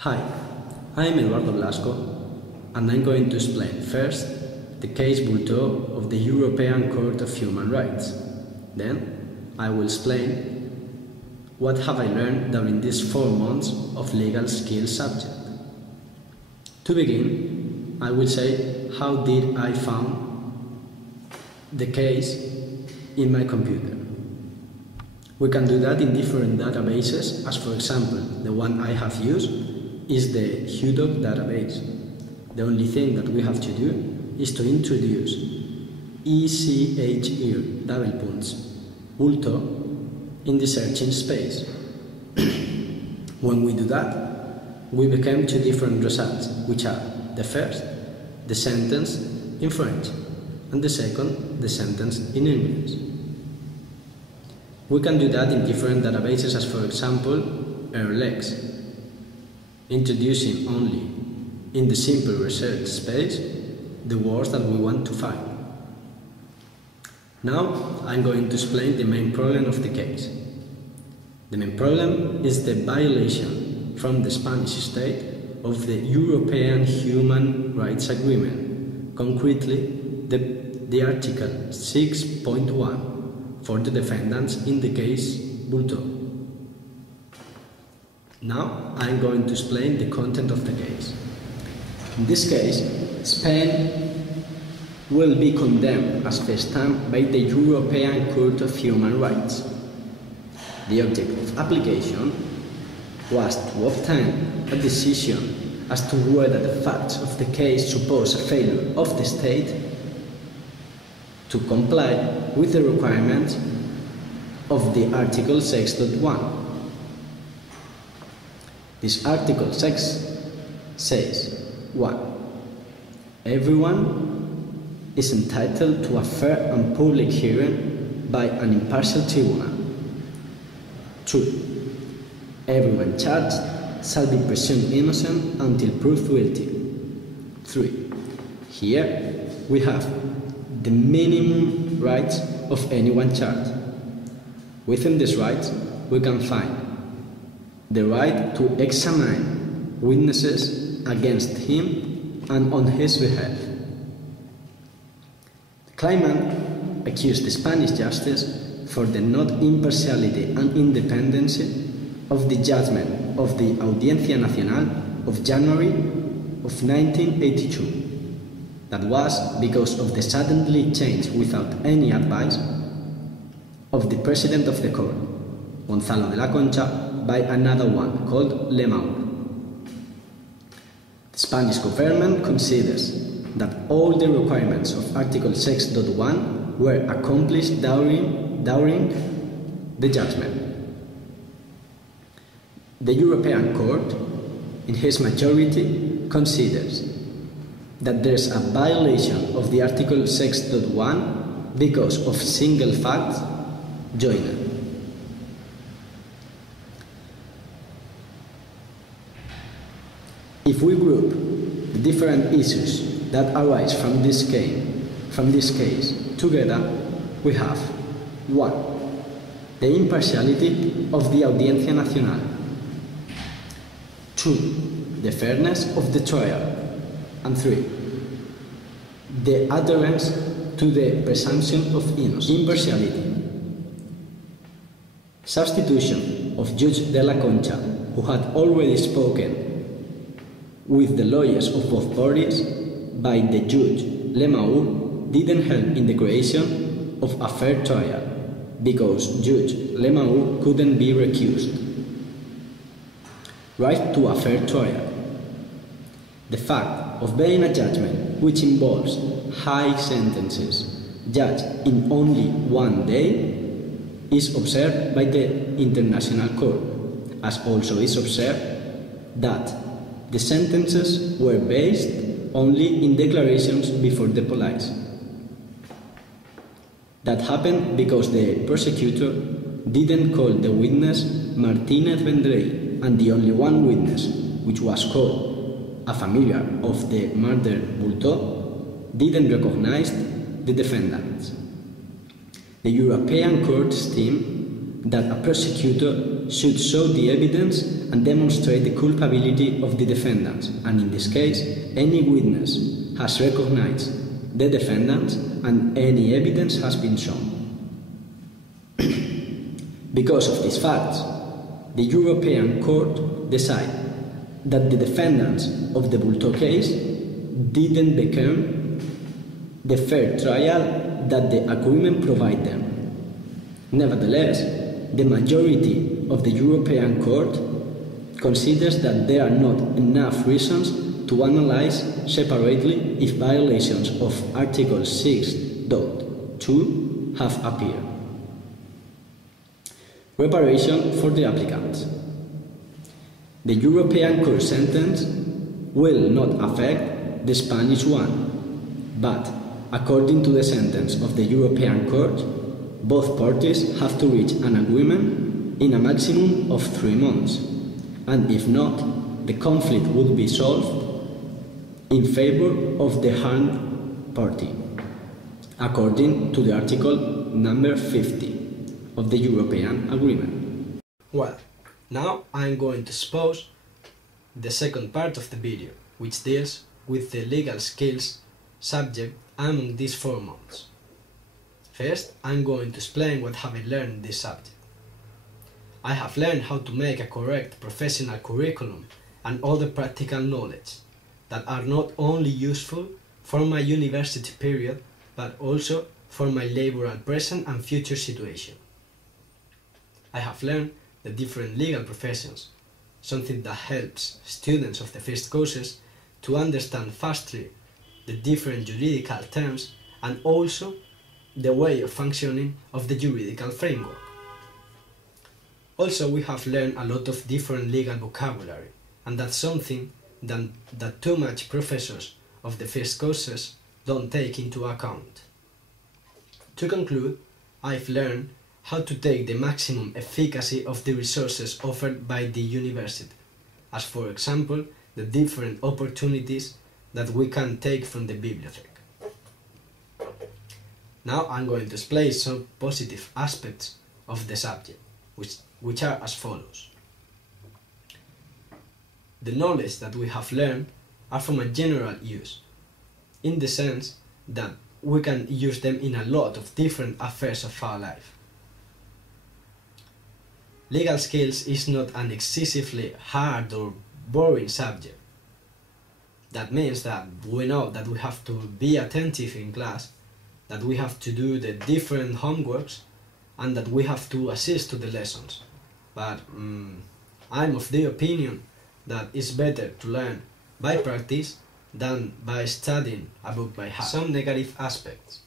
Hi, I'm Eduardo Blasco, and I'm going to explain first the case Bulto of the European Court of Human Rights. Then I will explain what have I learned during these 4 months of legal skills subject. To begin, I will say how did I found the case in my computer. We can do that in different databases, as for example, the one I have used is the HUDOC database. The only thing that we have to do is to introduce ECHR Bulto in the searching space. When we do that, we become 2 different results, which are the first, the sentence in French, and the second, the sentence in English. We can do that in different databases, as for example, RLEX, introducing only in the simple research space the words that we want to find. Now I'm going to explain the main problem of the case. The main problem is the violation from the Spanish state of the European Human Rights Agreement, concretely the Article 6.1 for the defendants in the case Bulto. Now I'm going to explain the content of the case. In this case, Spain will be condemned as first time by the European Court of Human Rights. The object of application was to obtain a decision as to whether the facts of the case suppose a failure of the state to comply with the requirements of the Article 6.1. This Article 6 says 1. Everyone is entitled to a fair and public hearing by an impartial tribunal. 2. Everyone charged shall be presumed innocent until proved guilty. 3. Here we have the minimum rights of anyone charged. Within these rights we can find the right to examine witnesses against him and on his behalf. The claimant accused the Spanish justice for the not impartiality and independence of the judgment of the Audiencia Nacional of January of 1982. That was because of the suddenly change without any advice of the president of the court, Gonzalo de la Concha, by another one called Lemaur. The Spanish government considers that all the requirements of Article 6.1 were accomplished during the judgment. The European Court, in his majority, considers that there is a violation of the Article 6.1 because of single facts joined. If we group the different issues that arise from this case together, we have 1. The impartiality of the Audiencia Nacional. 2. The fairness of the trial. And 3. The adherence to the presumption of innocence. Impartiality. Substitution of Judge de la Concha, who had already spoken with the lawyers of both parties, by the judge Lemaur, didn't help in the creation of a fair trial, because Judge Lemaur couldn't be recused. Right to a fair trial. The fact of being a judgment which involves high sentences judged in only 1 day is observed by the International Court, as also is observed that the sentences were based only in declarations before the police. That happened because the prosecutor didn't call the witness Martínez Vendrell, and the only one witness, which was called a familiar of the murder Bulto, didn't recognize the defendants. The European Court esteemed that a prosecutor should show the evidence and demonstrate the culpability of the defendant, and in this case, any witness has recognized the defendant and any evidence has been shown. Because of these facts, the European Court decided that the defendants of the Bultó case didn't become the fair trial that the agreement provided them. Nevertheless, the majority of the European Court considers that there are not enough reasons to analyze separately if violations of Article 6.2 have appeared. Reparation for the applicants. The European Court sentence will not affect the Spanish one, but according to the sentence of the European Court, both parties have to reach an agreement in a maximum of 3 months, and if not, the conflict would be solved in favor of the harmed party, according to the article number 50 of the European Agreement. Well, now I'm going to expose the second part of the video, which deals with the legal skills subject among these 4 months. First, I'm going to explain what have I learned in this subject. I have learned how to make a correct professional curriculum and all the practical knowledge that are not only useful for my university period, but also for my laboral present and future situation. I have learned the different legal professions, something that helps students of the first courses to understand faster the different juridical terms and also the way of functioning of the juridical framework. Also, we have learned a lot of different legal vocabulary, and that's something that too much professors of the first courses don't take into account. To conclude, I've learned how to take the maximum efficacy of the resources offered by the university, as for example, the different opportunities that we can take from the bibliothèque. Now I'm going to explain some positive aspects of the subject, which are as follows. The knowledge that we have learned are from a general use, in the sense that we can use them in a lot of different affairs of our life. Legal skills is not an excessively hard or boring subject. That means that we know that we have to be attentive in class, that we have to do the different homeworks, and that we have to assist to the lessons. But I'm of the opinion that it's better to learn by practice than by studying a book by heart. Some negative aspects.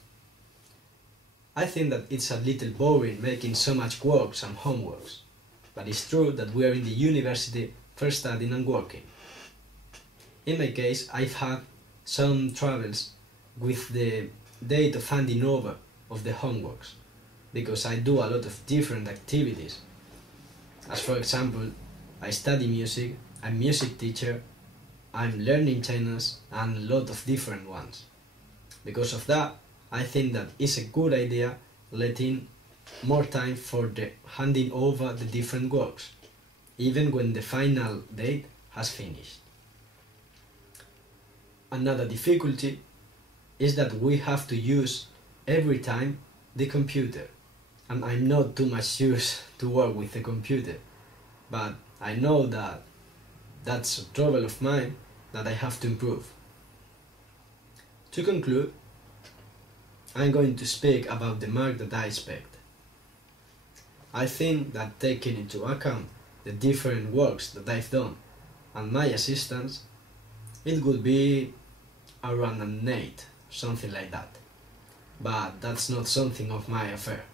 I think that it's a little boring making so much works and homeworks, but it's true that we are in the university for studying and working. In my case, I've had some troubles with the date of handing over of the homeworks, because I do a lot of different activities. As for example, I study music, I'm a music teacher, I'm learning Chinese, and a lot of different ones. Because of that, I think that it's a good idea letting more time for the handing over the different works, even when the final date has finished. Another difficulty is that we have to use every time the computer, and I'm not too much used to work with the computer, but I know that that's a trouble of mine that I have to improve. To conclude, I'm going to speak about the mark that I expect. I think that taking into account the different works that I've done and my assistance, it would be around an 8, something like that. But that's not something of my affair.